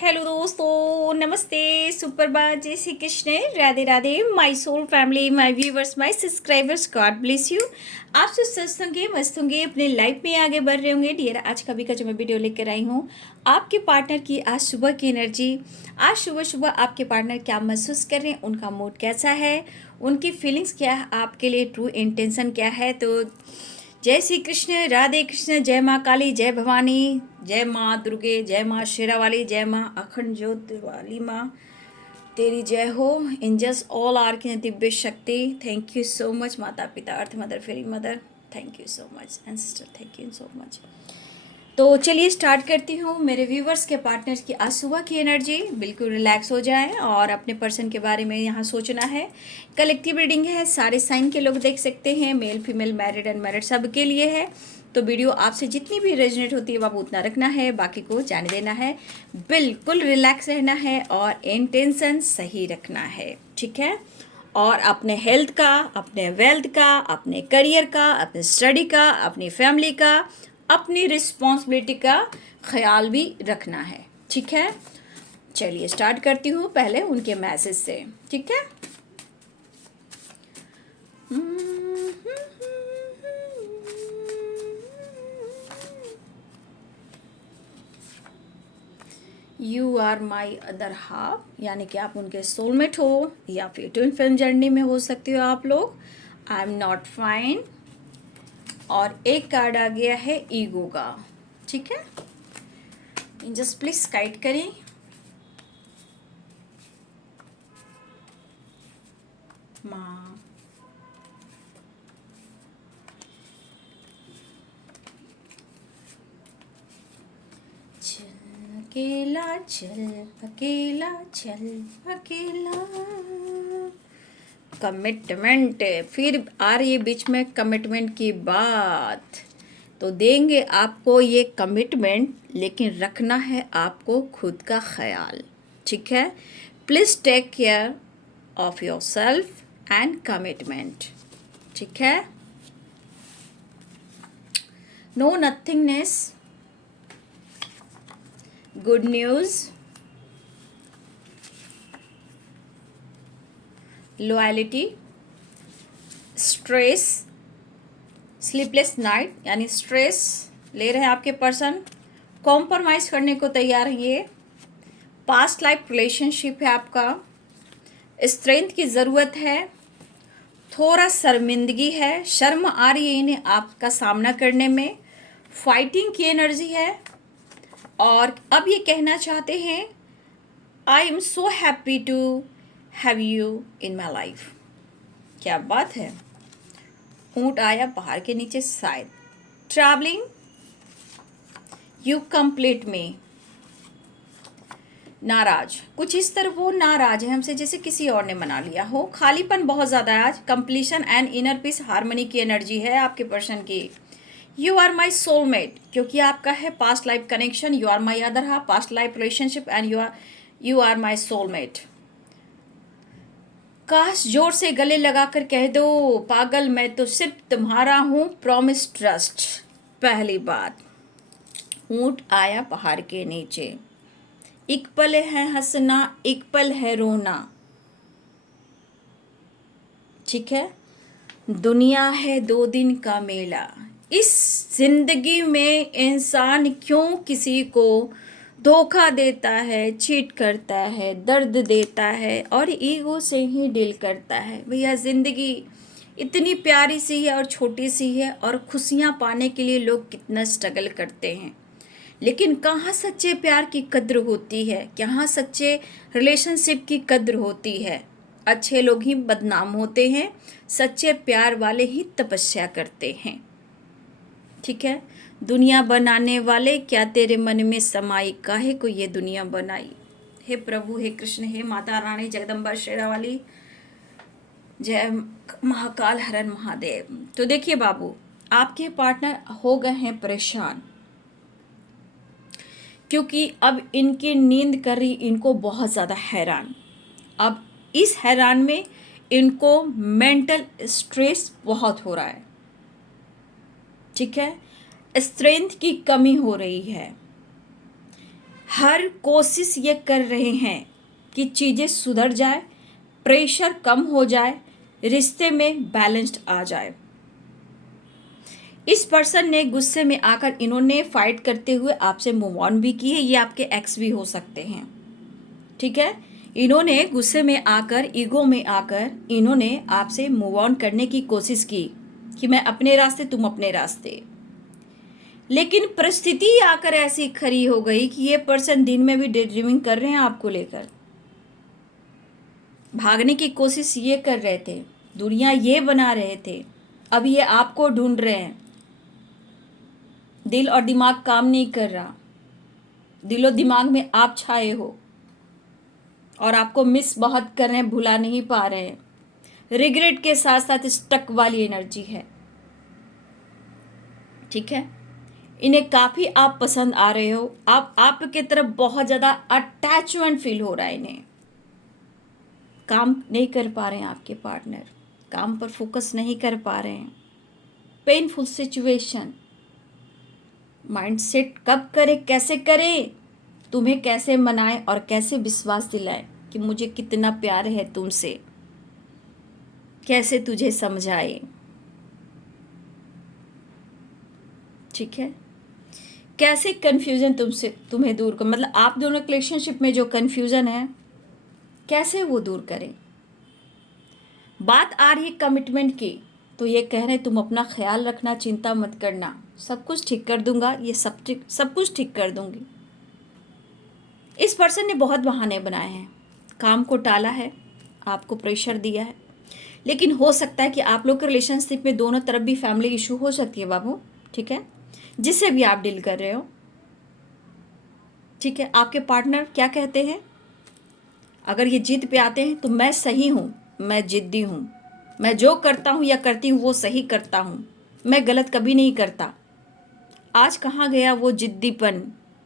Hello दोस्तों, नमस्ते, सुप्रभात, जय Shri Krishna, Radhe Radhe, my soul family, my viewers, my subscribers, God bless you. आप सब स्वस्थ होंगे, मस्त होंगे, अपने लाइफ में आगे बढ़ रहे होंगे। डियर, आज का भी का जो मैं वीडियो लेकर आई हूँ, आपके पार्टनर की आज सुबह की एनर्जी। आज सुबह सुबह आपके पार्टनर क्या महसूस कर रहे हैं, उनका मूड कैसा है, उनकी फीलिंग्स क्या है, आपके लिए ट्रू इंटेंशन क्या है। तो जय श्री कृष्ण, राधे कृष्ण, जय माँ काली, जय भवानी, जय माँ दुर्गे, जय माँ शेरा वाली, जय माँ अखंड ज्योत वाली माँ, तेरी जय हो। एंजल्स ऑल आर की दिव्य शक्ति, थैंक यू सो मच। माता पिता, earth mother, fairy mother, thank you so much. And sister, thank you so much. तो चलिए स्टार्ट करती हूँ। मेरे व्यूवर्स के पार्टनर्स की आज सुबह की एनर्जी, बिल्कुल रिलैक्स हो जाएं और अपने पर्सन के बारे में यहाँ सोचना है। कलेक्टिव रीडिंग है, सारे साइन के लोग देख सकते हैं, मेल फीमेल, मैरिड अनमैरिड सब के लिए है। तो वीडियो आपसे जितनी भी रेजोनेट होती है वो आप उतना रखना है, बाकी को जाने देना है। बिल्कुल रिलैक्स रहना है और इंटेंशन सही रखना है, ठीक है। और अपने हेल्थ का, अपने वेल्थ का, अपने करियर का, अपने स्टडी का, अपनी फैमिली का, अपनी रिस्पॉन्सिबिलिटी का ख्याल भी रखना है, ठीक है। चलिए स्टार्ट करती हूँ पहले उनके मैसेज से, ठीक है। You are my other half, यानी कि आप उनके सोलमेट हो या फिर ट्विन फिल्म जर्नी में हो सकते हो आप लोग। आई एम नॉट फाइन, और एक कार्ड आ गया है ईगो का, ठीक है। जस्ट प्लीज गाइड करें। माँ, चल अकेला चल, अकेला चल, अकेला। कमिटमेंट, फिर आ रही है बीच में कमिटमेंट की बात। तो देंगे आपको ये कमिटमेंट, लेकिन रखना है आपको खुद का ख्याल, ठीक है। Please take care of yourself and commitment, ठीक है। No nothingness, good news, loyalty, stress, sleepless night, यानी स्ट्रेस ले रहे हैं आपके पर्सन, कॉम्प्रोमाइज़ करने को तैयार है ये। पास्ट लाइफ रिलेशनशिप है आपका, स्ट्रेंथ की ज़रूरत है, थोड़ा शर्मिंदगी है, शर्म आ रही है इन्हें आपका सामना करने में, फाइटिंग की एनर्जी है। और अब ये कहना चाहते हैं, I am so happy to have you in my life. क्या बात है। ऊँट आया पहाड़ के नीचे शायद। ट्रैवलिंग, यू कंप्लीट में। नाराज, कुछ इस तरह वो नाराज है हमसे जैसे किसी और ने मना लिया हो। खालीपन बहुत ज़्यादा है आज। Completion and inner peace, harmony की एनर्जी है आपके पर्सन की। यू आर माई सोलमेट, क्योंकि आपका है past life connection. You are my other half, past life relationship, and you are my soulmate. काश जोर से गले लगाकर कह दो, पागल मैं तो सिर्फ तुम्हारा हूँ, प्रॉमिस ट्रस्ट। पहली बात, ऊँट आया पहाड़ के नीचे। एक पल है हंसना, एक पल है रोना, ठीक है। दुनिया है 2 दिन का मेला। इस जिंदगी में इंसान क्यों किसी को धोखा देता है, चीट करता है, दर्द देता है और ईगो से ही डील करता है। भैया ज़िंदगी इतनी प्यारी सी है और छोटी सी है, और खुशियाँ पाने के लिए लोग कितना स्ट्रगल करते हैं। लेकिन कहाँ सच्चे प्यार की कद्र होती है, कहाँ सच्चे रिलेशनशिप की कद्र होती है। अच्छे लोग ही बदनाम होते हैं, सच्चे प्यार वाले ही तपस्या करते हैं, ठीक है। दुनिया बनाने वाले, क्या तेरे मन में समाई, काहे को ये दुनिया बनाई। हे प्रभु, हे कृष्ण, हे माता रानी जगदम्बा शेरा वाली, जय महाकाल हरण महादेव। तो देखिए बाबू, आपके पार्टनर हो गए हैं परेशान, क्योंकि अब इनकी नींद कर रही इनको बहुत ज़्यादा हैरान। अब इस हैरान में इनको मेंटल स्ट्रेस बहुत हो रहा है, ठीक है। स्ट्रेंथ की कमी हो रही है, हर कोशिश ये कर रहे हैं कि चीज़ें सुधर जाए, प्रेशर कम हो जाए, रिश्ते में बैलेंस्ड आ जाए। इस पर्सन ने गुस्से में आकर इन्होंने फाइट करते हुए आपसे मूव ऑन भी की है। ये आपके एक्स भी हो सकते हैं, ठीक है। इन्होंने गुस्से में आकर, ईगो में आकर इन्होंने आपसे मूव ऑन करने की कोशिश की कि मैं अपने रास्ते, तुम अपने रास्ते। लेकिन परिस्थिति आकर ऐसी खड़ी हो गई कि ये पर्सन दिन में भी डे ड्रीमिंग कर रहे हैं आपको लेकर, भागने की कोशिश ये कर रहे थे, दुनिया ये बना रहे थे, अब ये आपको ढूंढ रहे हैं। दिल और दिमाग काम नहीं कर रहा, दिलो दिमाग में आप छाए हो और आपको मिस बहुत कर रहे हैं, भुला नहीं पा रहे हैं। रिग्रेट के साथ साथ स्टक वाली एनर्जी है, ठीक है। इन्हें काफ़ी आप पसंद आ रहे हो, आप आपके तरफ बहुत ज़्यादा अटैचमेंट फील हो रहा है इन्हें। काम नहीं कर पा रहे हैं आपके पार्टनर, काम पर फोकस नहीं कर पा रहे हैं। पेनफुल सिचुएशन, माइंडसेट कब करें, कैसे करें, तुम्हें कैसे मनाएं और कैसे विश्वास दिलाएं कि मुझे कितना प्यार है तुमसे, कैसे तुझे समझाएं, ठीक है। कैसे कन्फ्यूज़न तुम्हें दूर कर, मतलब आप दोनों रिलेशनशिप में जो कन्फ्यूज़न है कैसे वो दूर करें। बात आ रही है कमिटमेंट की, तो ये कह रहे हैं तुम अपना ख्याल रखना, चिंता मत करना, सब कुछ ठीक कर दूंगा, ये सब कुछ ठीक कर दूंगी। इस पर्सन ने बहुत बहाने बनाए हैं, काम को टाला है, आपको प्रेशर दिया है। लेकिन हो सकता है कि आप लोग के रिलेशनशिप में दोनों तरफ भी फैमिली इशू हो सकती है बाबू, ठीक है, जिससे भी आप डील कर रहे हो, ठीक है। आपके पार्टनर क्या कहते हैं, अगर ये जिद पे आते हैं तो मैं सही हूँ, मैं जिद्दी हूँ, मैं जो करता हूँ या करती हूँ वो सही करता हूँ, मैं गलत कभी नहीं करता। आज कहाँ गया वो जिद्दीपन।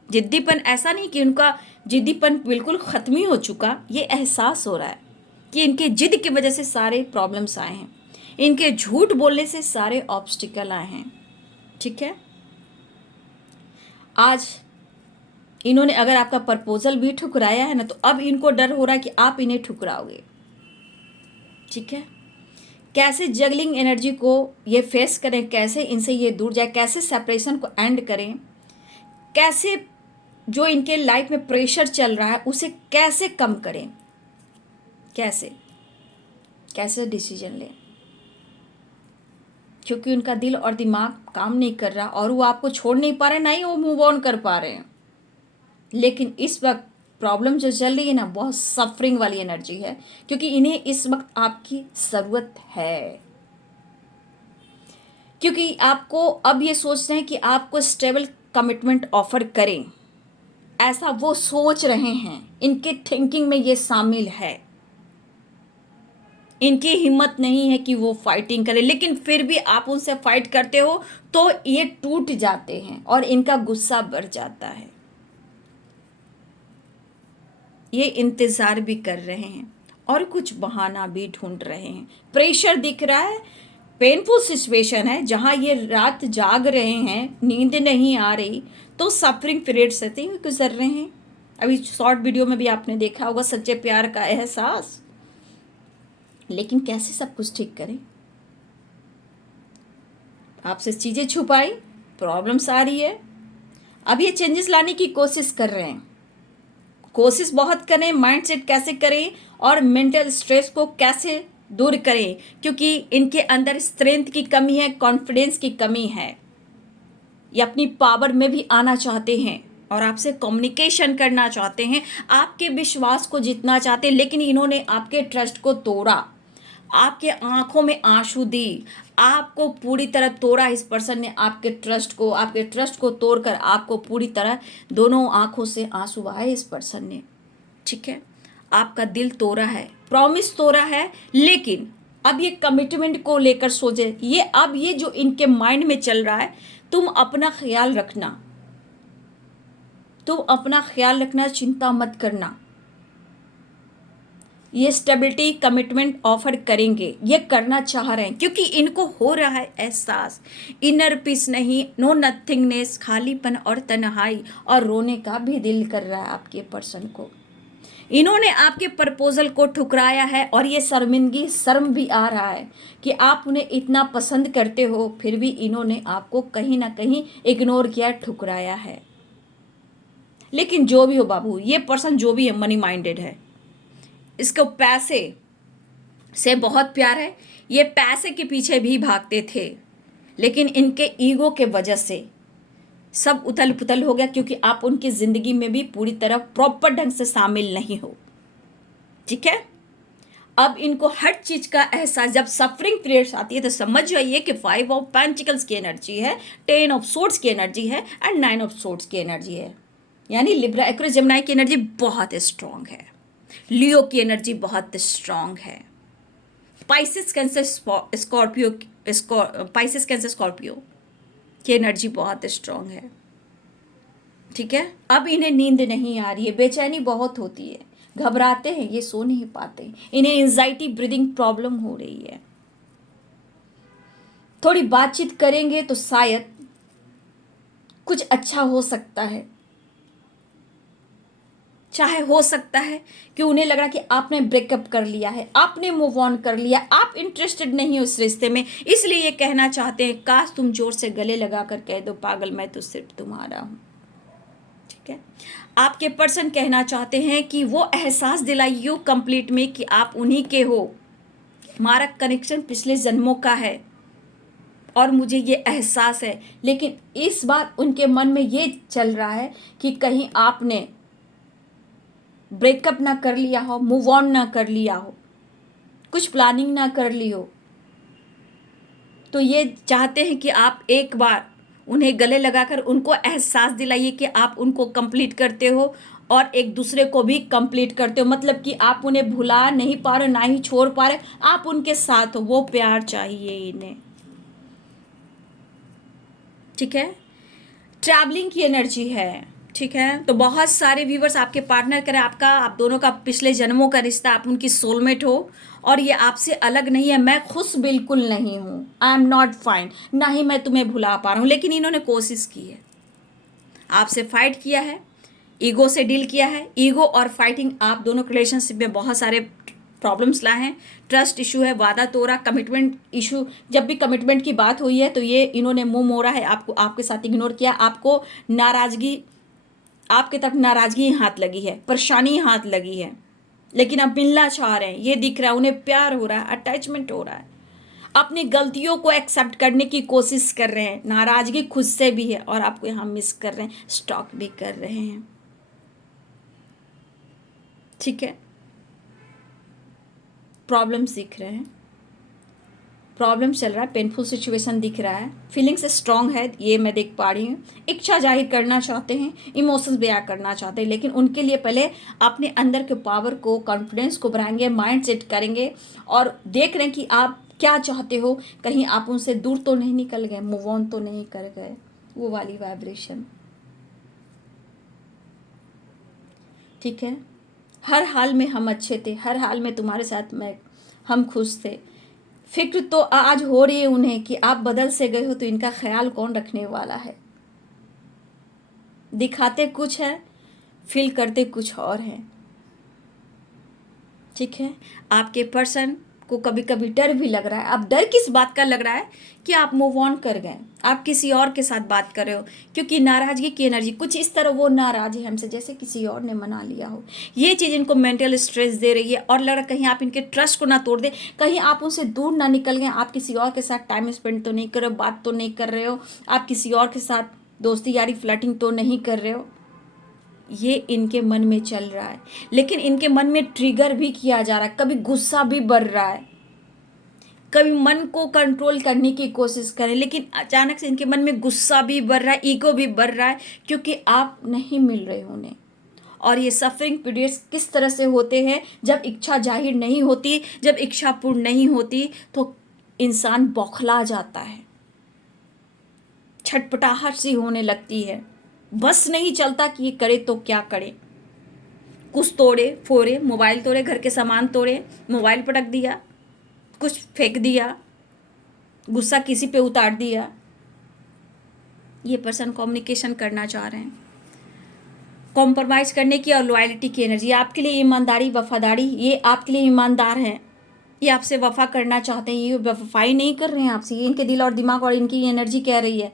जिद्दीपन ऐसा नहीं कि उनका जिद्दीपन बिल्कुल ख़त्म ही हो चुका, ये एहसास हो रहा है कि इनके जिद की वजह से सारे प्रॉब्लम्स आए हैं, इनके झूठ बोलने से सारे ऑब्स्टिकल आए हैं, ठीक है। आज इन्होंने अगर आपका प्रपोजल भी ठुकराया है ना, तो अब इनको डर हो रहा है कि आप इन्हें ठुकराओगे, ठीक है। कैसे जगलिंग एनर्जी को ये फेस करें, कैसे इनसे ये दूर जाए, कैसे सेपरेशन को एंड करें, कैसे जो इनके लाइफ में प्रेशर चल रहा है उसे कैसे कम करें, कैसे कैसे डिसीजन लें, क्योंकि उनका दिल और दिमाग काम नहीं कर रहा और वो आपको छोड़ नहीं पा रहे, ना ही वो मूव ऑन कर पा रहे हैं। लेकिन इस वक्त प्रॉब्लम जो चल रही है ना, बहुत सफरिंग वाली एनर्जी है, क्योंकि इन्हें इस वक्त आपकी ज़रूरत है। क्योंकि आपको अब ये सोचना है कि आपको स्टेबल कमिटमेंट ऑफर करें, ऐसा वो सोच रहे हैं, इनके थिंकिंग में ये शामिल है। इनकी हिम्मत नहीं है कि वो फाइटिंग करें, लेकिन फिर भी आप उनसे फाइट करते हो तो ये टूट जाते हैं और इनका गुस्सा बढ़ जाता है। ये इंतज़ार भी कर रहे हैं और कुछ बहाना भी ढूंढ रहे हैं। प्रेशर दिख रहा है, पेनफुल सिचुएशन है, जहाँ ये रात जाग रहे हैं, नींद नहीं आ रही, तो सफरिंग पीरियड से ही गुजर रहे हैं। अभी शॉर्ट वीडियो में भी आपने देखा होगा सच्चे प्यार का एहसास। लेकिन कैसे सब कुछ ठीक करें, आपसे चीज़ें छुपाई, प्रॉब्लम्स आ रही है। अब ये चेंजेस लाने की कोशिश कर रहे हैं, कोशिश बहुत करें, माइंडसेट कैसे करें और मेंटल स्ट्रेस को कैसे दूर करें, क्योंकि इनके अंदर स्ट्रेंथ की कमी है, कॉन्फिडेंस की कमी है। ये अपनी पावर में भी आना चाहते हैं और आपसे कम्युनिकेशन करना चाहते हैं, आपके विश्वास को जीतना चाहते हैं, लेकिन इन्होंने आपके ट्रस्ट को तोड़ा, आपके आंखों में आंसू दी, आपको पूरी तरह तोड़ा। इस पर्सन ने आपके ट्रस्ट को तोड़कर आपको पूरी तरह, दोनों आंखों से आंसू आए इस पर्सन ने, ठीक है। आपका दिल तोड़ा है, प्रॉमिस तोड़ा है, लेकिन अब ये कमिटमेंट को लेकर सोचे, ये अब ये जो इनके माइंड में चल रहा है, तुम अपना ख्याल रखना, तुम अपना ख्याल रखना, चिंता मत करना। ये स्टेबिलिटी कमिटमेंट ऑफर करेंगे, ये करना चाह रहे हैं, क्योंकि इनको हो रहा है एहसास, इनर पीस नहीं, नो नथिंगनेस, खालीपन और तन्हाई, और रोने का भी दिल कर रहा है आपके पर्सन को। इन्होंने आपके प्रपोजल को ठुकराया है और ये शर्मिंदगी, शर्म भी आ रहा है कि आप उन्हें इतना पसंद करते हो, फिर भी इन्होंने आपको कहीं ना कहीं इग्नोर किया, ठुकराया है। लेकिन जो भी हो बाबू, ये पर्सन जो भी है मनी माइंडेड है, इसको पैसे से बहुत प्यार है, ये पैसे के पीछे भी भागते थे, लेकिन इनके ईगो के वजह से सब उथल पुथल हो गया, क्योंकि आप उनकी ज़िंदगी में भी पूरी तरह प्रॉपर ढंग से शामिल नहीं हो। ठीक है, अब इनको हर चीज़ का एहसास, जब सफरिंग पीरियड्स आती है तो समझ जाइए कि 5 ऑफ पेंटिकल्स की एनर्जी है, 10 ऑफ सोर्ड्स की एनर्जी है एंड 9 ऑफ सोर्ड्स की एनर्जी है। यानी लिब्रा, एक्वेरियस, जेमिनी की एनर्जी बहुत स्ट्रांग है, लियो की एनर्जी बहुत स्ट्रांग है, Pisces Cancer Scorpio, Pisces Cancer Scorpio की एनर्जी बहुत स्ट्रांग है। ठीक है, अब इन्हें नींद नहीं आ रही है, बेचैनी बहुत होती है, घबराते हैं, ये सो नहीं पाते, इन्हें एंजाइटी, ब्रीदिंग प्रॉब्लम हो रही है। थोड़ी बातचीत करेंगे तो शायद कुछ अच्छा हो सकता है, चाहे हो सकता है कि उन्हें लग रहा कि आपने ब्रेकअप कर लिया है, आपने मूव ऑन कर लिया, आप इंटरेस्टेड नहीं हो इस रिश्ते में, इसलिए ये कहना चाहते हैं, काश तुम जोर से गले लगा कर कह दो, पागल मैं तो सिर्फ तुम्हारा हूँ। ठीक है, आपके पर्सन कहना चाहते हैं कि वो एहसास दिलाइए कंप्लीट में कि आप उन्हीं के हो, हमारा कनेक्शन पिछले जन्मों का है और मुझे ये एहसास है। लेकिन इस बार उनके मन में ये चल रहा है कि कहीं आपने ब्रेकअप ना कर लिया हो, मूव ऑन ना कर लिया हो, कुछ प्लानिंग ना कर ली हो, तो ये चाहते हैं कि आप एक बार उन्हें गले लगाकर उनको एहसास दिलाइए कि आप उनको कंप्लीट करते हो और एक दूसरे को भी कंप्लीट करते हो, मतलब कि आप उन्हें भुला नहीं पा रहे, ना ही छोड़ पा रहे, आप उनके साथ हो, वो प्यार चाहिए इन्हें। ठीक है, ट्रैवलिंग की एनर्जी है। ठीक है, तो बहुत सारे व्यूवर्स आपके पार्टनर करें, आपका, आप दोनों का पिछले जन्मों का रिश्ता, आप उनकी सोलमेट हो और ये आपसे अलग नहीं है। मैं खुश बिल्कुल नहीं हूँ, आई एम नॉट फाइन, ना ही मैं तुम्हें भुला पा रहा हूँ, लेकिन इन्होंने कोशिश की है, आपसे फाइट किया है, ईगो से डील किया है। ईगो और फाइटिंग आप दोनों के रिलेशनशिप में बहुत सारे प्रॉब्लम्स लाए हैं, ट्रस्ट इशू है, वादा तोड़ा, कमिटमेंट इशू, जब भी कमिटमेंट की बात हुई है तो ये इन्होंने मुंह मोड़ा है, आपको, आपके साथ इग्नोर किया, आपको नाराज़गी, आपके तरफ नाराज़गी हाथ लगी है, परेशानी हाथ लगी है, लेकिन अब मिलना चाह रहे हैं, ये दिख रहा है, उन्हें प्यार हो रहा है, अटैचमेंट हो रहा है, अपनी गलतियों को एक्सेप्ट करने की कोशिश कर रहे हैं, नाराज़गी खुद से भी है और आपको यहाँ मिस कर रहे हैं, स्टॉक भी कर रहे हैं। ठीक है, प्रॉब्लम्स दिख रहे हैं, प्रॉब्लम चल रहा है, पेनफुल सिचुएशन दिख रहा है, फीलिंग्स स्ट्रांग है, ये मैं देख पा रही हूँ, इच्छा जाहिर करना चाहते हैं, इमोशंस बयां करना चाहते हैं, लेकिन उनके लिए पहले अपने अंदर के पावर को, कॉन्फिडेंस को बढ़ाएंगे, माइंड सेट करेंगे और देख रहे हैं कि आप क्या चाहते हो, कहीं आप उनसे दूर तो नहीं निकल गए, मूव ऑन तो नहीं कर गए, वो वाली वाइब्रेशन। ठीक है, हर हाल में हम अच्छे थे, हर हाल में तुम्हारे साथ हम खुश थे, फिक्र तो आज हो रही है उन्हें कि आप बदल से गए हो तो इनका ख्याल कौन रखने वाला है। दिखाते कुछ है, फील करते कुछ और है। ठीक है, आपके पर्सन को कभी कभी डर भी लग रहा है। अब डर किस बात का लग रहा है कि आप मूव ऑन कर गए, आप किसी और के साथ बात कर रहे हो, क्योंकि नाराज़गी की एनर्जी कुछ इस तरह, वो नाराज़ है हमसे जैसे किसी और ने मना लिया हो। ये चीज़ इनको मेंटल स्ट्रेस दे रही है और लग रहा कहीं आप इनके ट्रस्ट को ना तोड़ दे, कहीं आप उनसे दूर ना निकल गए, आप किसी और के साथ टाइम स्पेंड तो नहीं कर रहे हो, बात तो नहीं कर रहे हो, आप किसी और के साथ दोस्ती यारी फ्लर्टिंग तो नहीं कर रहे हो। ये इनके मन में चल रहा है, लेकिन इनके मन में ट्रिगर भी किया जा रहा है, कभी गुस्सा भी बढ़ रहा है, कभी मन को कंट्रोल करने की कोशिश करें, लेकिन अचानक से इनके मन में गुस्सा भी बढ़ रहा है, ईगो भी बढ़ रहा है, क्योंकि आप नहीं मिल रहे उन्हें। और ये सफरिंग पीरियड्स किस तरह से होते हैं, जब इच्छा जाहिर नहीं होती, जब इच्छा पूर्ण नहीं होती तो इंसान बौखला जाता है, छटपटाहट सी होने लगती है, बस नहीं चलता कि ये करे तो क्या करे, कुछ तोड़े फोड़े, मोबाइल तोड़े, घर के सामान तोड़े, मोबाइल पटक दिया, कुछ फेंक दिया, गुस्सा किसी पे उतार दिया। ये पर्सन कम्युनिकेशन करना चाह रहे हैं, कॉम्प्रोमाइज़ करने की और लॉयल्टी की एनर्जी। आपके लिए ईमानदारी, वफादारी, ये आपके लिए ईमानदार हैं, ये आपसे वफा करना चाहते हैं, ये वफाई नहीं कर रहे हैं आपसे। ये इनके दिल और दिमाग और इनकी एनर्जी कह रही है।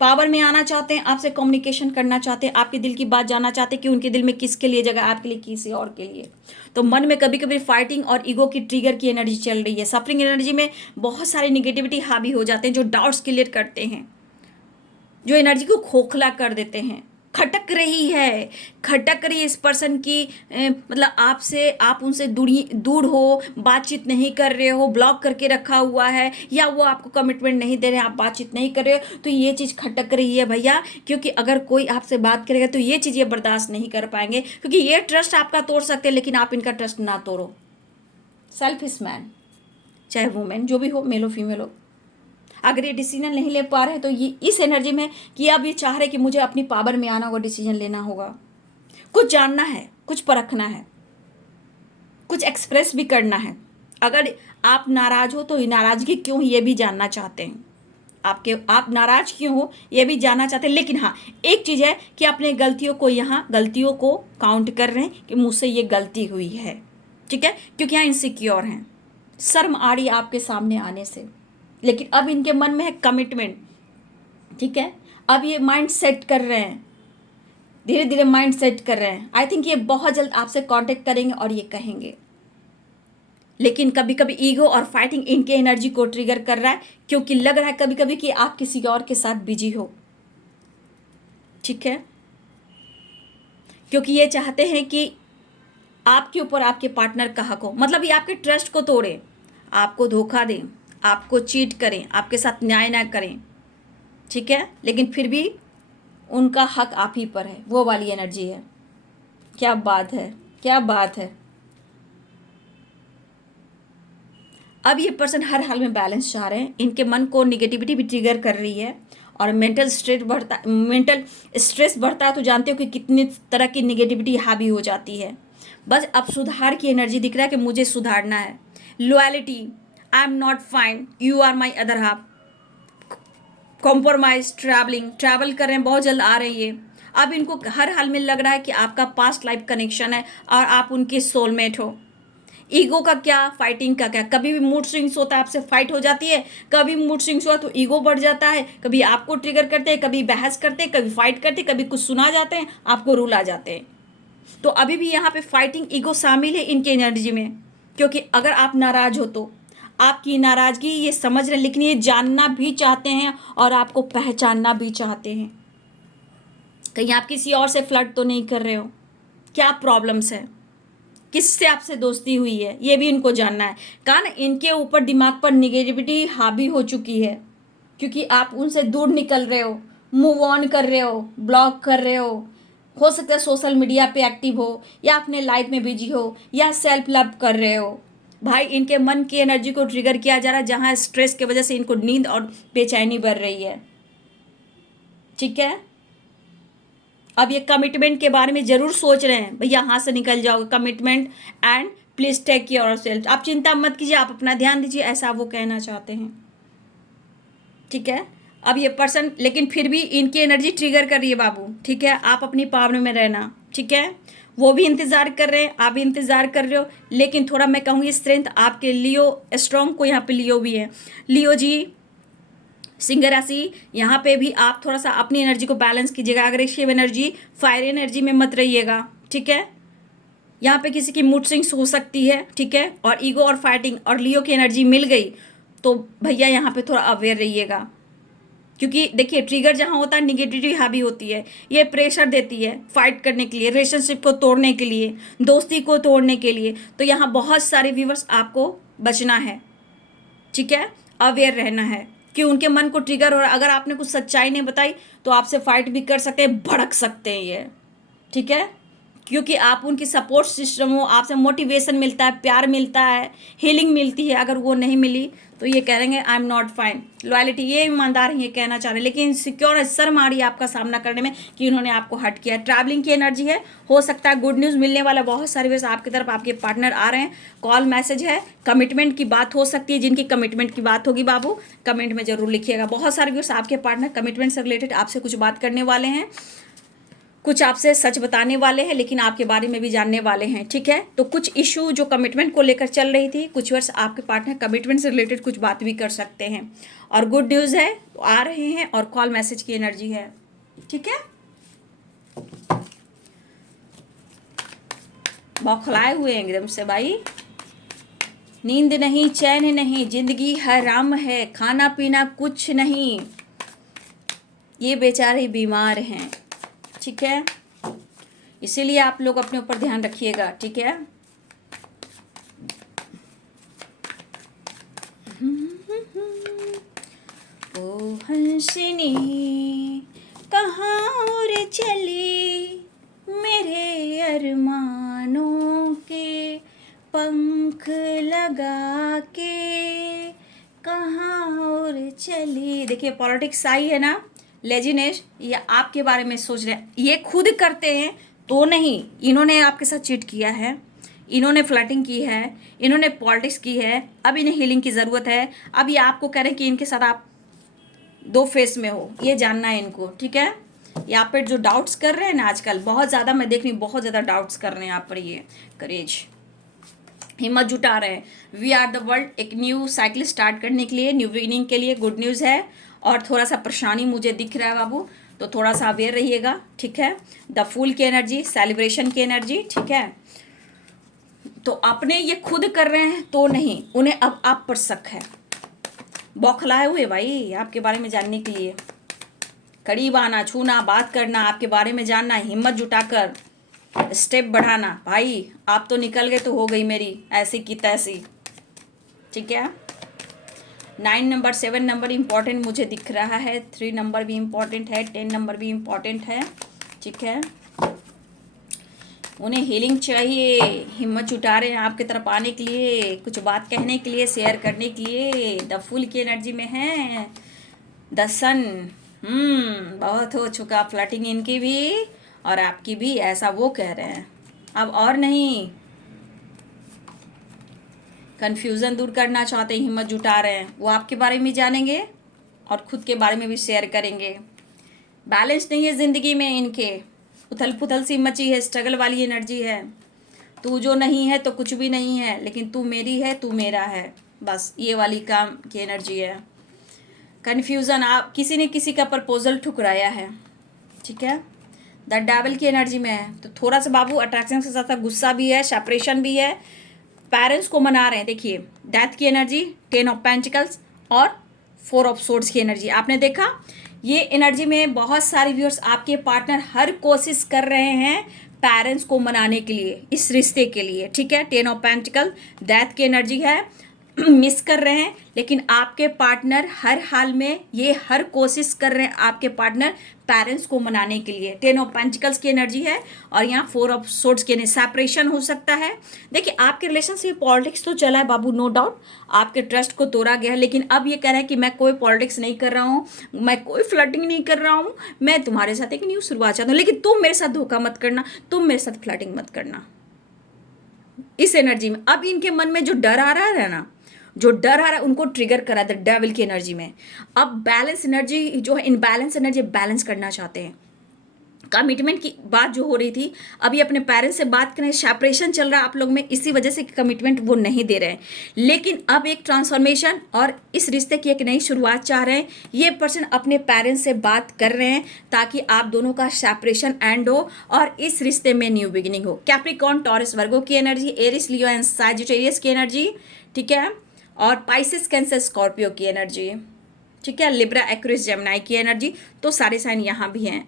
पावर में आना चाहते हैं, आपसे कम्युनिकेशन करना चाहते हैं, आपके दिल की बात जानना चाहते हैं कि उनके दिल में किसके लिए जगह, आपके लिए, किसी और के लिए। तो मन में कभी कभी फाइटिंग और ईगो की ट्रिगर की एनर्जी चल रही है। सफरिंग एनर्जी में बहुत सारी निगेटिविटी हावी हो जाते हैं, जो डाउट्स क्लियर करते हैं, जो एनर्जी को खोखला कर देते हैं। खटक रही है, खटक रही है इस पर्सन की, मतलब आपसे, आप उनसे दूर हो, बातचीत नहीं कर रहे हो, ब्लॉक करके रखा हुआ है, या वो आपको कमिटमेंट नहीं दे रहे हैं, आप बातचीत नहीं कर रहे हो, तो ये चीज़ खटक रही है भैया। क्योंकि अगर कोई आपसे बात करेगा तो ये चीज़ ये बर्दाश्त नहीं कर पाएंगे, क्योंकि ये ट्रस्ट आपका तोड़ सकते हैं, लेकिन आप इनका ट्रस्ट ना तोड़ो। सेल्फिश मैन, चाहे वुमेन जो भी हो, मेल हो फीमेल हो, अगर ये डिसीजन नहीं ले पा रहे तो ये इस एनर्जी में कि अब ये चाह रहे कि मुझे अपनी पावर में आना होगा, डिसीजन लेना होगा, कुछ जानना है, कुछ परखना है, कुछ एक्सप्रेस भी करना है। अगर आप नाराज हो तो ये नाराजगी क्यों, ये भी जानना चाहते हैं। आप नाराज क्यों हो ये भी जानना चाहते हैं। लेकिन हाँ, एक चीज़ है कि अपने गलतियों को, यहाँ गलतियों को काउंट कर रहे हैं कि मुझसे ये गलती हुई है, ठीक है, क्योंकि यहाँ इनसिक्योर हैं, शर्म आ रही आपके सामने आने से। लेकिन अब इनके मन में है कमिटमेंट, ठीक है। अब ये माइंड सेट कर रहे हैं, धीरे धीरे माइंड सेट कर रहे हैं। आई थिंक ये बहुत जल्द आपसे कांटेक्ट करेंगे और ये कहेंगे। लेकिन कभी कभी ईगो और फाइटिंग इनके एनर्जी को ट्रिगर कर रहा है, क्योंकि लग रहा है कभी कभी कि आप किसी और के साथ बिजी हो, ठीक है। क्योंकि ये चाहते हैं कि आपके ऊपर आपके पार्टनर का हक हो, मतलब ये आपके ट्रस्ट को तोड़े, आपको धोखा दें, आपको चीट करें, आपके साथ न्याय ना करें, ठीक है। लेकिन फिर भी उनका हक आप ही पर है, वो वाली एनर्जी है। क्या बात है, क्या बात है। अब ये पर्सन हर हाल में बैलेंस चाह रहे हैं। इनके मन को निगेटिविटी भी ट्रिगर कर रही है और मेंटल स्ट्रेस बढ़ता है तो जानते हो कि कितनी तरह की निगेटिविटी हावी हो जाती है। बस अब सुधार की एनर्जी दिख रहा है कि मुझे सुधारना है। Loyalty, I am not fine, you are my other half. Compromise, travel कर रहे हैं, बहुत जल्द आ रही है। अब इनको हर हाल में लग रहा है कि आपका पास्ट लाइफ कनेक्शन है और आप उनके सोलमेट हो। ईगो का क्या, फाइटिंग का क्या। कभी भी मूड स्विंग्स होता है, आपसे फाइट हो जाती है, कभी मूड स्विंग्स हुआ तो ईगो बढ़ जाता है, कभी आपको ट्रिगर करते हैं, कभी बहस करते हैं, कभी फाइट करते हैं, कभी कुछ सुना जाते हैं, आपको रूल आ जाते हैं। तो अभी भी यहाँ पे फाइटिंग, ईगो शामिल है इनकी एनर्जी में। क्योंकि अगर आप नाराज हो तो आपकी नाराजगी ये समझ रहे हैं, लेकिन ये जानना भी चाहते हैं और आपको पहचानना भी चाहते हैं। कहीं आप किसी और से फ्लर्ट तो नहीं कर रहे हो, क्या प्रॉब्लम्स है, किससे आपसे दोस्ती हुई है, ये भी इनको जानना है। कारण इनके ऊपर दिमाग पर निगेटिविटी हावी हो चुकी है, क्योंकि आप उनसे दूर निकल रहे हो, मूव ऑन कर रहे हो, ब्लॉक कर रहे हो सकता है सोशल मीडिया पे एक्टिव हो, या अपने लाइफ में बिजी हो, या सेल्फ लव कर रहे हो। भाई इनके मन की एनर्जी को ट्रिगर किया जा रहा है, जहाँ स्ट्रेस की वजह से इनको नींद और बेचैनी बढ़ रही है, ठीक है। अब ये कमिटमेंट के बारे में ज़रूर सोच रहे हैं, भैया यहाँ से निकल जाओगे, commitment and please take care yourself. आप चिंता मत कीजिए, आप अपना ध्यान दीजिए, ऐसा वो कहना चाहते हैं, ठीक है। अब ये पर्सन, लेकिन फिर भी इनकी एनर्जी ट्रिगर कर रही है बाबू, ठीक है। आप अपनी पावर में रहना, ठीक है। वो भी इंतज़ार कर रहे हैं, आप भी इंतज़ार कर रहे हो, लेकिन थोड़ा मैं कहूँगी स्ट्रेंथ आपके लियो स्ट्रॉन्ग को, यहाँ पे लियो भी है। लियो जी, सिंह राशि, यहाँ पे भी आप थोड़ा सा अपनी एनर्जी को बैलेंस कीजिएगा। अग्रेसिव एनर्जी, फायर एनर्जी में मत रहिएगा, ठीक है। यहाँ पे किसी की मूड स्विंग्स हो सकती है, ठीक है। और ईगो और फाइटिंग और लियो की एनर्जी मिल गई तो भैया यहाँ पे थोड़ा अवेयर रहिएगा, क्योंकि देखिए ट्रिगर जहाँ होता है निगेटिविटी हावी होती है, ये प्रेशर देती है फाइट करने के लिए, रिलेशनशिप को तोड़ने के लिए, दोस्ती को तोड़ने के लिए। तो यहाँ बहुत सारे व्यूवर्स आपको बचना है, ठीक है, अवेयर रहना है कि उनके मन को ट्रिगर हो रहा है। अगर आपने कुछ सच्चाई नहीं बताई तो आपसे फाइट भी कर सकते हैं, भड़क सकते हैं ये, ठीक है। क्योंकि आप उनकी सपोर्ट सिस्टम हो, आपसे मोटिवेशन मिलता है, प्यार मिलता है, हीलिंग मिलती है। अगर वो नहीं मिली तो ये कह रहे आई एम नॉट फाइन। लॉयलिटी, ये ईमानदार हैं, ये कहना चाह रहे हैं, लेकिन इनसिक्योर है, शर्म आ रही है आपका सामना करने में कि उन्होंने आपको हर्ट किया। ट्रैवलिंग की एनर्जी है, हो सकता है गुड न्यूज़ मिलने वाला, बहुत सारे व्यर्स आपकी तरफ आपके पार्टनर आ रहे हैं, कॉल मैसेज है, कमिटमेंट की बात हो सकती है। जिनकी कमिटमेंट की बात होगी बाबू कमेंट में जरूर लिखिएगा। बहुत सारे व्यर्स आपके पार्टनर कमिटमेंट से रिलेटेड आपसे कुछ बात करने वाले हैं, कुछ आपसे सच बताने वाले हैं, लेकिन आपके बारे में भी जानने वाले हैं, ठीक है। तो कुछ इशू जो कमिटमेंट को लेकर चल रही थी, कुछ वर्ष आपके पार्टनर कमिटमेंट से रिलेटेड कुछ बात भी कर सकते हैं। और गुड न्यूज़ है, आ रहे हैं, और कॉल मैसेज की एनर्जी है, ठीक है। बौखलाए हुए हैं एकदम से भाई, नींद नहीं, चैन नहीं, जिंदगी हराम है, खाना पीना कुछ नहीं, ये बेचारे बीमार हैं, ठीक है। इसीलिए आप लोग अपने ऊपर ध्यान रखिएगा, ठीक है। ओ हंसनी कहाँ और चली, मेरे अरमानों के पंख लगा के कहाँ और चली। देखिए पॉलिटिक्स आई है ना, लेजिनेश, ये आपके बारे में सोच रहे हैं, ये खुद करते हैं तो नहीं, इन्होंने आपके साथ चीट किया है, इन्होंने फ्लर्टिंग की है, इन्होंने पॉलिटिक्स की है, अब इन्हें हीलिंग की ज़रूरत है। अब ये आपको कह रहे हैं कि इनके साथ आप दो फेस में हो, ये जानना है इनको, ठीक है। यहाँ पर जो डाउट्स कर रहे हैं ना आजकल, बहुत ज़्यादा मैं देख रही हूँ, बहुत ज़्यादा डाउट्स कर रहे हैं यहाँ पर, ये करेज, हिम्मत जुटा रहे हैं। वी आर द वर्ल्ड, एक न्यू साइकिल स्टार्ट करने के लिए, न्यू बिगिनिंग के लिए गुड न्यूज़ है। और थोड़ा सा परेशानी मुझे दिख रहा है बाबू, तो थोड़ा सा अवेयर रहिएगा, ठीक है। द फूल की एनर्जी, सेलिब्रेशन की एनर्जी, ठीक है। तो अपने ये खुद कर रहे हैं तो नहीं, उन्हें अब आप पर शक है, बौखलाए हुए भाई आपके बारे में जानने के लिए, करीब आना, छूना, बात करना, आपके बारे में जानना, हिम्मत जुटाकर स्टेप बढ़ाना। भाई आप तो निकल गए तो हो गई मेरी ऐसी की तैसी, ठीक है। 9 नंबर, 7 नंबर इम्पॉर्टेंट मुझे दिख रहा है, 3 नंबर भी इम्पॉर्टेंट है, 10 नंबर भी इम्पॉर्टेंट है, ठीक है। उन्हें हीलिंग चाहिए, हिम्मत जुटा रहे हैं आपकी तरफ आने के लिए, कुछ बात कहने के लिए, शेयर करने के लिए। द फुल की एनर्जी में है, द सन, बहुत हो चुका फ्लर्टिंग इनकी भी और आपकी भी, ऐसा वो कह रहे हैं। अब और नहीं, कन्फ्यूज़न दूर करना चाहते हैं, हिम्मत जुटा रहे हैं, वो आपके बारे में जानेंगे और खुद के बारे में भी शेयर करेंगे। बैलेंस नहीं है ज़िंदगी में इनके, उथल पुथल सी मची है, स्ट्रगल वाली एनर्जी है। तू जो नहीं है तो कुछ भी नहीं है, लेकिन तू मेरी है, तू मेरा है, बस ये वाली काम की एनर्जी है। कन्फ्यूज़न, आप किसी ने किसी का प्रपोजल ठुकराया है, ठीक है। द डेविल की एनर्जी में है, तो थोड़ा सा बाबू अट्रैक्शन के साथ साथ गुस्सा भी है, सेपरेशन भी है, पेरेंट्स को मना रहे हैं। देखिए डेथ की एनर्जी, 10 ऑफ पेंटिकल्स और 4 ऑफ सोर्ड्स की एनर्जी, आपने देखा ये एनर्जी में बहुत सारे व्यूअर्स, आपके पार्टनर हर कोशिश कर रहे हैं पेरेंट्स को मनाने के लिए, इस रिश्ते के लिए, ठीक है। 10 ऑफ पेंटिकल, डेथ की एनर्जी है, मिस कर रहे हैं, लेकिन आपके पार्टनर हर हाल में ये हर कोशिश कर रहे हैं आपके पार्टनर पेरेंट्स को मनाने के लिए। 10 ऑफ पेंटिकल्स की एनर्जी है और यहाँ 4 ऑफ सोर्ड्स की एनर्जी, सेपरेशन हो सकता है। देखिए आपके रिलेशनशिप पॉलिटिक्स तो चला है बाबू, नो डाउट, आपके ट्रस्ट को तोड़ा गया है, लेकिन अब ये कह रहे हैं कि मैं कोई पॉलिटिक्स नहीं कर रहा हूँ, मैं कोई फ्लर्टिंग नहीं कर रहा हूँ, मैं तुम्हारे साथ एक न्यू शुरुआत चाहता हूँ, लेकिन तुम मेरे साथ धोखा मत करना, तुम मेरे साथ फ्लर्टिंग मत करना। इस एनर्जी में अब इनके मन में जो डर आ रहा है ना, जो डर आ रहा है उनको ट्रिगर करा द डेविल की एनर्जी में। अब बैलेंस एनर्जी जो है, इनबैलेंस एनर्जी बैलेंस करना चाहते हैं। कमिटमेंट की बात जो हो रही थी, अभी अपने पेरेंट्स से बात करें, सेपरेशन चल रहा है आप लोग में, इसी वजह से कमिटमेंट वो नहीं दे रहे हैं, लेकिन अब एक ट्रांसफॉर्मेशन और इस रिश्ते की एक नई शुरुआत चाह रहे हैं। ये पर्सन अपने पेरेंट्स से बात कर रहे हैं ताकि आप दोनों का सेपरेशन एंड हो और इस रिश्ते में न्यू बिगिनिंग हो। कैप्रिकॉर्न, टॉरस, वर्गो की energy, Aries, Leo and Sagittarius की एनर्जी, ठीक है, और पाइसेस, कैंसर, स्कॉर्पियो की एनर्जी, ठीक है, लिब्रा, एक्वेरियस, जेमिनी की एनर्जी। तो सारे साइन यहाँ भी हैं।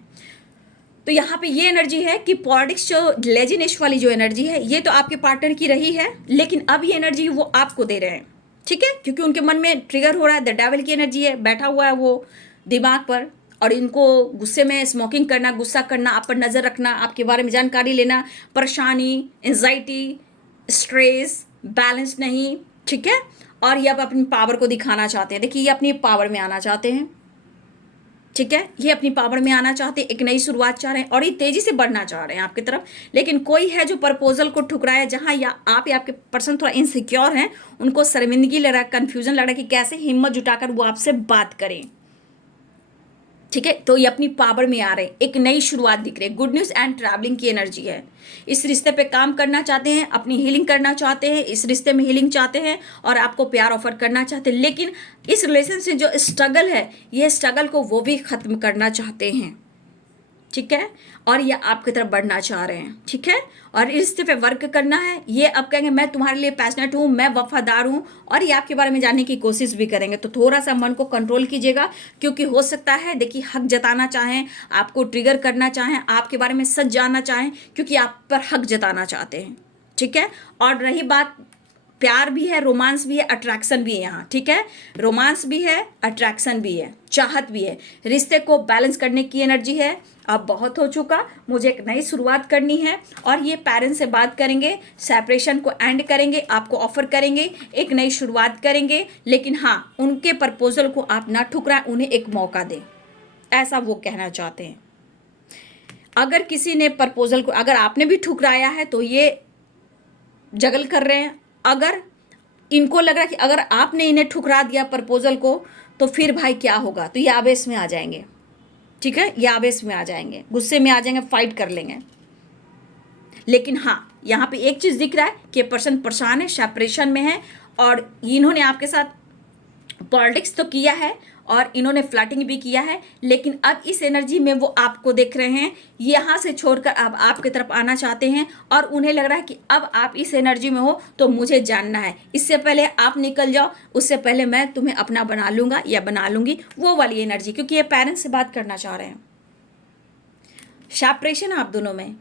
तो यहाँ पे ये एनर्जी है कि पॉलिटिक्स जो लेजिनेश वाली जो एनर्जी है, ये तो आपके पार्टनर की रही है, लेकिन अब ये एनर्जी वो आपको दे रहे हैं, ठीक है, क्योंकि उनके मन में ट्रिगर हो रहा है, द डेविल की एनर्जी है, बैठा हुआ है वो दिमाग पर, और इनको गुस्से में स्मोकिंग करना, गुस्सा करना, आप पर नज़र रखना, आपके बारे में जानकारी लेना, परेशानी, एंजाइटी, स्ट्रेस, बैलेंस नहीं, ठीक है, और ये अब अपनी पावर को दिखाना चाहते हैं। देखिए ये अपनी पावर में आना चाहते हैं, ठीक है, ये अपनी पावर में आना चाहते हैं, एक नई शुरुआत चाह रहे हैं और ये तेजी से बढ़ना चाह रहे हैं आपकी तरफ। लेकिन कोई है जो प्रपोजल को ठुकराया, जहां या आप या आपके पर्सन थोड़ा इनसिक्योर हैं, उनको शर्मिंदगी लग रहा है, कंफ्यूजन लग रहा है कि कैसे हिम्मत जुटाकर वो आपसे बात करें, ठीक है। तो ये अपनी पावर में आ रहे हैं, एक नई शुरुआत दिख रही है, गुड न्यूज एंड ट्रैवलिंग की एनर्जी है। इस रिश्ते पे काम करना चाहते हैं, अपनी हीलिंग करना चाहते हैं, इस रिश्ते में हीलिंग चाहते हैं और आपको प्यार ऑफर करना चाहते हैं। लेकिन इस रिलेशन से जो स्ट्रगल है, ये स्ट्रगल को वो भी खत्म करना चाहते हैं, ठीक है, और ये आपकी तरफ बढ़ना चाह रहे हैं, ठीक है, और इस रिश्ते पे वर्क करना है। ये अब कहेंगे मैं तुम्हारे लिए पैशनेट हूँ, मैं वफादार हूँ, और ये आपके बारे में जानने की कोशिश भी करेंगे। तो थोड़ा सा मन को कंट्रोल कीजिएगा, क्योंकि हो सकता है देखिए हक जताना चाहें, आपको ट्रिगर करना चाहें, आपके बारे में सच जानना चाहें, क्योंकि आप पर हक जताना चाहते हैं, ठीक है। और रही बात, प्यार भी है, रोमांस भी है, अट्रैक्शन भी है यहाँ, ठीक है, रोमांस भी है, अट्रैक्शन भी है, चाहत भी है, रिश्ते को बैलेंस करने की एनर्जी है। अब बहुत हो चुका, मुझे एक नई शुरुआत करनी है, और ये पेरेंट्स से बात करेंगे, सेपरेशन को एंड करेंगे, आपको ऑफर करेंगे, एक नई शुरुआत करेंगे। लेकिन हाँ, उनके प्रपोजल को आप ना ठुकराएं, उन्हें एक मौका दें, ऐसा वो कहना चाहते हैं। अगर किसी ने प्रपोजल को, अगर आपने भी ठुकराया है तो ये जगल कर रहे हैं। अगर इनको लग रहा है कि अगर आपने इन्हें ठुकरा दिया प्रपोजल को, तो फिर भाई क्या होगा, तो ये आवेश में आ जाएंगे, ठीक है, ये आवेश में आ जाएंगे, गुस्से में आ जाएंगे, फाइट कर लेंगे। लेकिन हाँ, यहाँ पे एक चीज़ दिख रहा है कि पर्सन परेशान है, सेपरेशन में है, और इन्होंने आपके साथ पॉलिटिक्स तो किया है और इन्होंने फ्लर्टिंग भी किया है, लेकिन अब इस एनर्जी में वो आपको देख रहे हैं, यहाँ से छोड़कर अब आपकी तरफ आना चाहते हैं, और उन्हें लग रहा है कि अब आप इस एनर्जी में हो तो मुझे जानना है, इससे पहले आप निकल जाओ, उससे पहले मैं तुम्हें अपना बना लूँगा या बना लूँगी, वो वाली एनर्जी। क्योंकि ये पेरेंट्स से बात करना चाह रहे हैं, सेपरेशन आप दोनों में,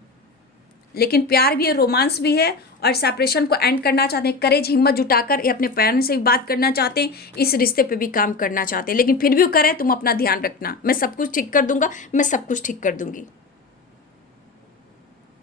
लेकिन प्यार भी है, रोमांस भी है, और सेपरेशन को एंड करना चाहते हैं, करेज हिम्मत जुटाकर ये अपने पेरेंट्स से भी बात करना चाहते हैं, इस रिश्ते पे भी काम करना चाहते हैं। लेकिन फिर भी वो करें, तुम अपना ध्यान रखना, मैं सब कुछ ठीक कर दूंगा, मैं सब कुछ ठीक कर दूंगी।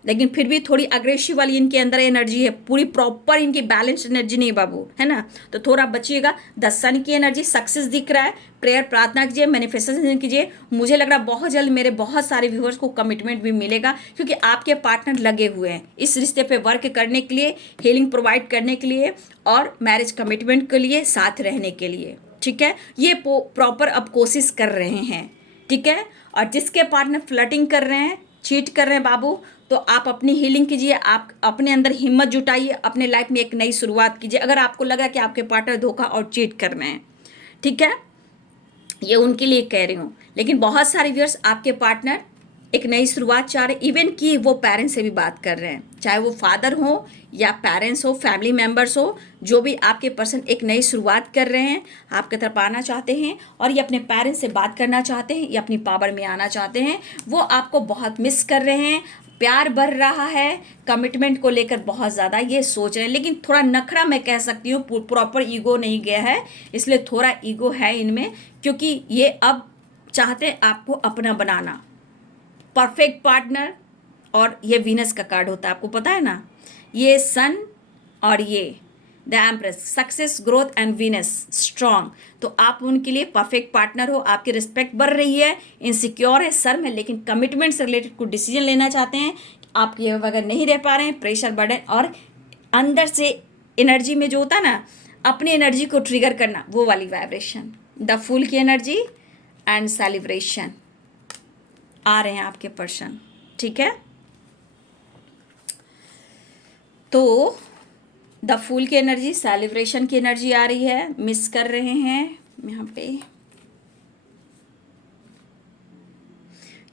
लेकिन फिर भी थोड़ी अग्रेसिव वाली इनके अंदर एनर्जी है, पूरी प्रॉपर इनकी बैलेंस्ड एनर्जी नहीं बाबू, है ना, तो थोड़ा बचिएगा। 10 सन की एनर्जी, सक्सेस दिख रहा है, प्रेयर प्रार्थना कीजिए, मैनिफेस्टेशन कीजिए। मुझे लग रहा है बहुत जल्द मेरे बहुत सारे व्यूअर्स को कमिटमेंट भी मिलेगा, क्योंकि आपके पार्टनर लगे हुए हैं इस रिश्ते पे वर्क करने के लिए, हीलिंग प्रोवाइड करने के लिए, और मैरिज कमिटमेंट के लिए, साथ रहने के लिए, ठीक है। ये प्रॉपर अब कोशिश कर रहे हैं, ठीक है। और जिसके पार्टनर फ्लर्टिंग कर रहे हैं, चीट कर रहे हैं बाबू, तो आप अपनी हीलिंग कीजिए, आप अपने अंदर हिम्मत जुटाइए, अपने लाइफ में एक नई शुरुआत कीजिए। अगर आपको लगा कि आपके पार्टनर धोखा और चीट कर रहे हैं, ठीक है, ये उनके लिए कह रही हूँ। लेकिन बहुत सारे व्यूअर्स, आपके पार्टनर एक नई शुरुआत चाह रहे, इवन कि वो पेरेंट्स से भी बात कर रहे हैं, चाहे वो फादर हो या पेरेंट्स हो, फैमिली मेम्बर्स हो, जो भी आपके पर्सन एक नई शुरुआत कर रहे हैं, आपके तरफ आना चाहते हैं, और ये अपने पेरेंट्स से बात करना चाहते हैं, ये अपनी पावर में आना चाहते हैं। वो आपको बहुत मिस कर रहे हैं, प्यार बढ़ रहा है, कमिटमेंट को लेकर बहुत ज़्यादा ये सोच रहे हैं, लेकिन थोड़ा नखरा मैं कह सकती हूँ, प्रॉपर ईगो नहीं गया है, इसलिए थोड़ा ईगो है इनमें, क्योंकि ये अब चाहते हैं आपको अपना बनाना, परफेक्ट पार्टनर। और ये वीनस का कार्ड होता है, आपको पता है ना, ये सन और ये the empress, success, growth and Venus, strong. तो आप उनके लिए परफेक्ट पार्टनर हो, आपकी रिस्पेक्ट बढ़ रही है, इनसिक्योर है, शर्म है, लेकिन कमिटमेंट से रिलेटेड कुछ डिसीजन लेना चाहते हैं, आप ये वगैरह नहीं रह पा रहे हैं, प्रेशर, बर्डन, और अंदर से एनर्जी में जो होता है ना, अपनी एनर्जी को ट्रिगर करना, वो वाली वाइब्रेशन, द फूल की एनर्जी एंड सेलिब्रेशन आ रहे हैं आपके पर्सन, ठीक है। तो द फूल की एनर्जी, सेलिब्रेशन की एनर्जी आ रही है, मिस कर रहे हैं यहाँ पे।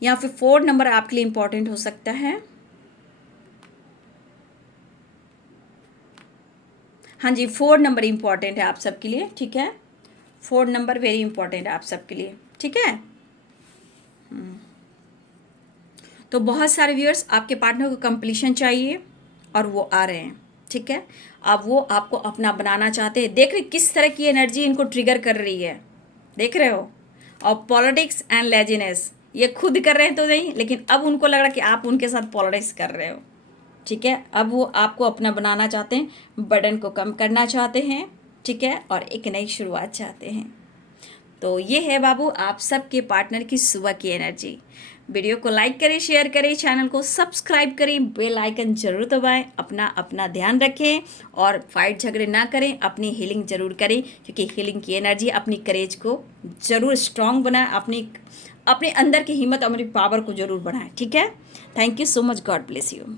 यहाँ पे 4 नंबर आपके लिए इंपॉर्टेंट हो सकता है। हाँ जी, 4 नंबर इंपॉर्टेंट है आप सबके लिए, ठीक है, 4 नंबर वेरी इंपॉर्टेंट है आप सबके लिए, ठीक है। तो बहुत सारे व्यूअर्स, आपके पार्टनर को कंप्लीशन चाहिए और वो आ रहे हैं, ठीक है। अब वो आपको अपना बनाना चाहते हैं, देख रहे किस तरह की एनर्जी इनको ट्रिगर कर रही है, देख रहे हो। और पॉलिटिक्स एंड लेजीनेस, ये खुद कर रहे हैं तो नहीं, लेकिन अब उनको लग रहा कि आप उनके साथ पॉलिटिक्स कर रहे हो, ठीक है। अब वो आपको अपना बनाना चाहते हैं, बर्डन को कम करना चाहते हैं, ठीक है, और एक नई शुरुआत चाहते हैं। तो ये है बाबू आप सबके पार्टनर की सुबह की एनर्जी। वीडियो को लाइक करें, शेयर करें, चैनल को सब्सक्राइब करें, बेल आइकन जरूर दबाएं, अपना अपना ध्यान रखें और फाइट झगड़े ना करें, अपनी हीलिंग जरूर करें, क्योंकि हीलिंग की एनर्जी अपनी करेज को जरूर स्ट्रांग बनाएं, अपने अंदर की हिम्मत, अपनी पावर को जरूर बढ़ाएं। ठीक है, thank you so much, God bless you.